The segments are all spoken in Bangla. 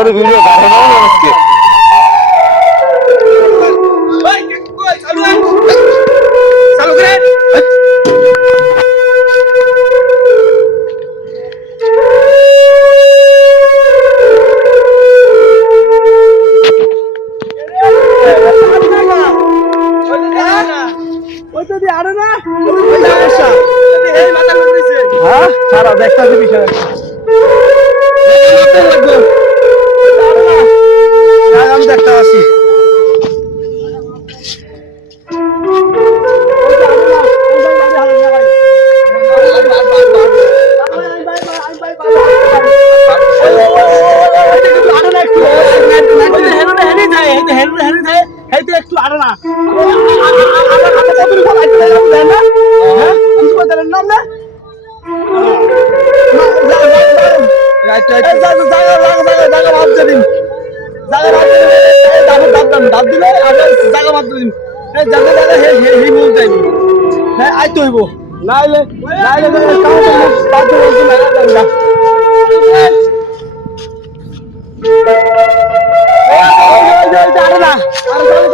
করে ভিডিও বানাবো আজকে। চালু করে সারা দেখতে বিষয় আমি দেখতে আসি। একটু আরে না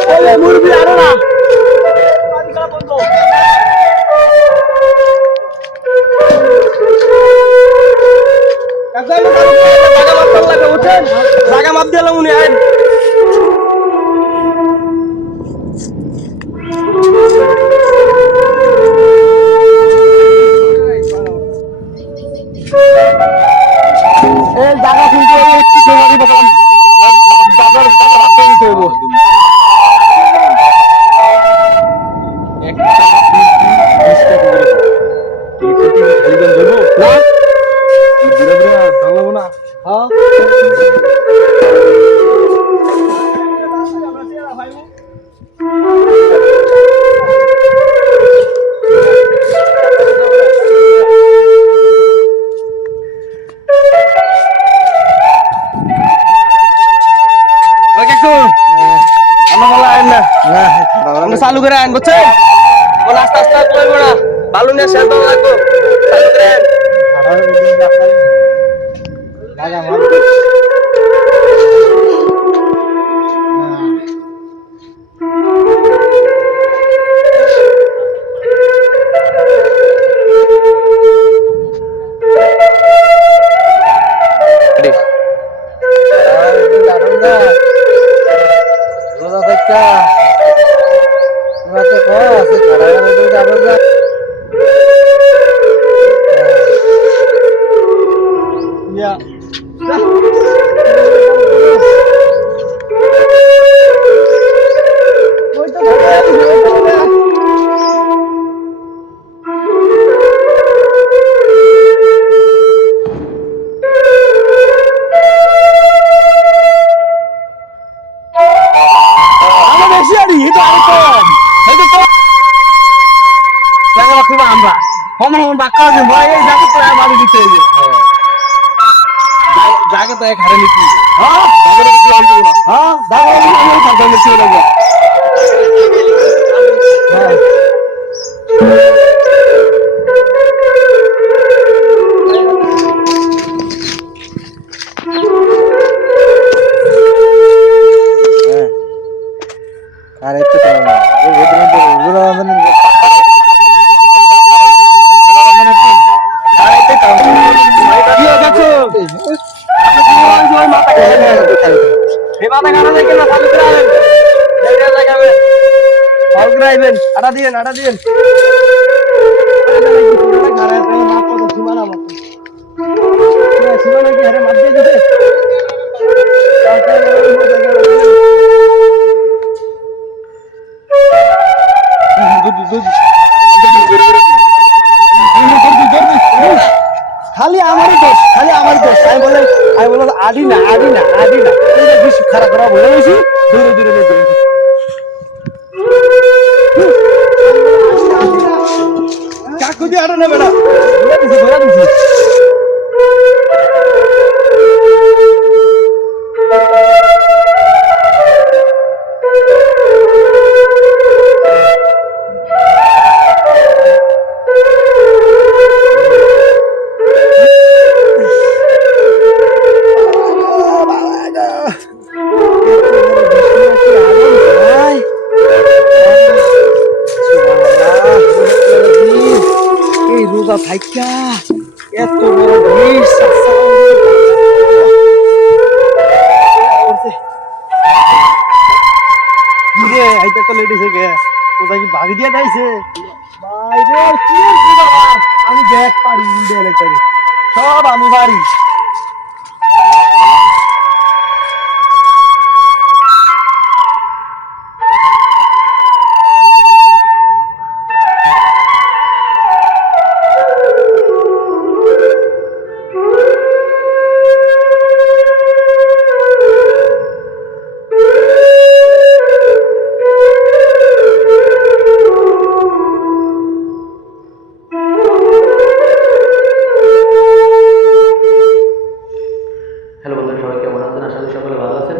নাইলে মুরবি আরে না জায়গা মাপ দিলাম উনি আইন এই জায়গা কিন্তু একটু জমারি বললাম দাদার জায়গা রাখতে দিতে হইব চালু করে আইন বুঝছেন আস্তে আস্তে করবো না ভালো নিয়ে শেষ দেওয়া লাগবো চালু করে জায়গা তো এক হারে নিচ্ছি আরে একটু আটা দিয়েন খালি আমার দোষ আমি বলে আডি না বেশি খারাপ করা বলে গেছি দূরে কাকু দিয়ে আড়ে না বেড়া আইকা এত বড় বিষ কিরে আইতা তো লেট হইছে কে ওটা কি বাড়ি দিয়ে দাইছে বাইরে কি বাবা আমি দেখ পারি দিয়ে লেটারি সব আমি বাড়ি হ্যালো বন্ধুরা, সবাই কেমন আছেন? আশা করি সকলে ভালো আছেন।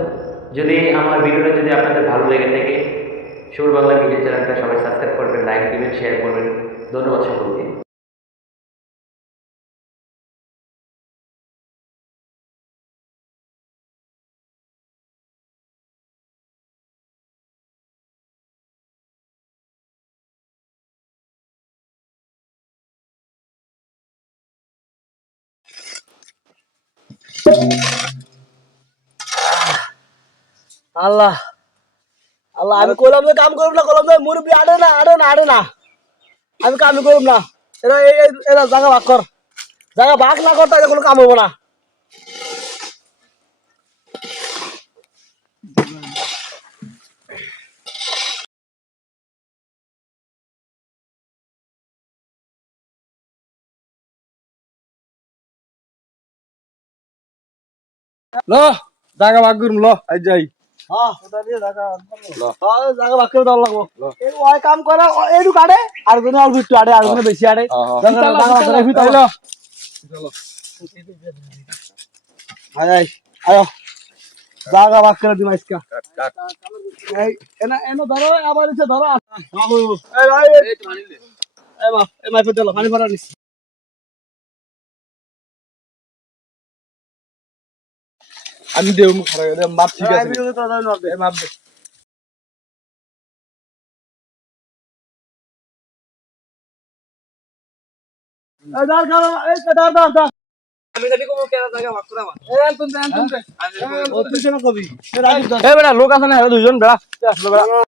যদি আমার ভিডিওটা যদি আপনাদের ভালো লেগে থাকে, সুর বাংলা মিডিয়া চ্যানেলটা সবাই সাবস্ক্রাইব করবেন, লাইক দিবেন, শেয়ার করবেন। ধন্যবাদ সকলকে। আল্লাহ আল্লাহ আমি কইলাম যে কাম করব না মুরব্বি আড়ে না আমি কাম করব না এরা এরা জায়গা ভাগ কর জায়গা ভাগ না করতে কোনো কাম হবো না লো জায়গা ভাগ করুম লো আই যাই হ্যাঁ ওটা দিয়ে জায়গা জায়গা ভাগ করে দাও লাগবো এই ওই কাম করে এইটু কাটে আর কোনো অল্প একটু আড়ে আর কোনো বেশি আড়ে জায়গা ভাগ করে ফিতাইলো চলো আয় আয় জায়গা ভাগ করে দিম আজকে এই এনা এনো ধরো আবার এসে ধরো এই ভাই এই মাই ফেলে পানি ভরা নিস আমি দেব খারাপ মাপ ঠিক আছে মাপ দে এই দাঁড় খারাপ এই দাঁড় আমি খালি কোন কেরা জায়গা ভাগ করে আমার এই তুই ও তুই কেন কবি এ বেটা লোক আছে না দুইজন বেটা আসলো বেটা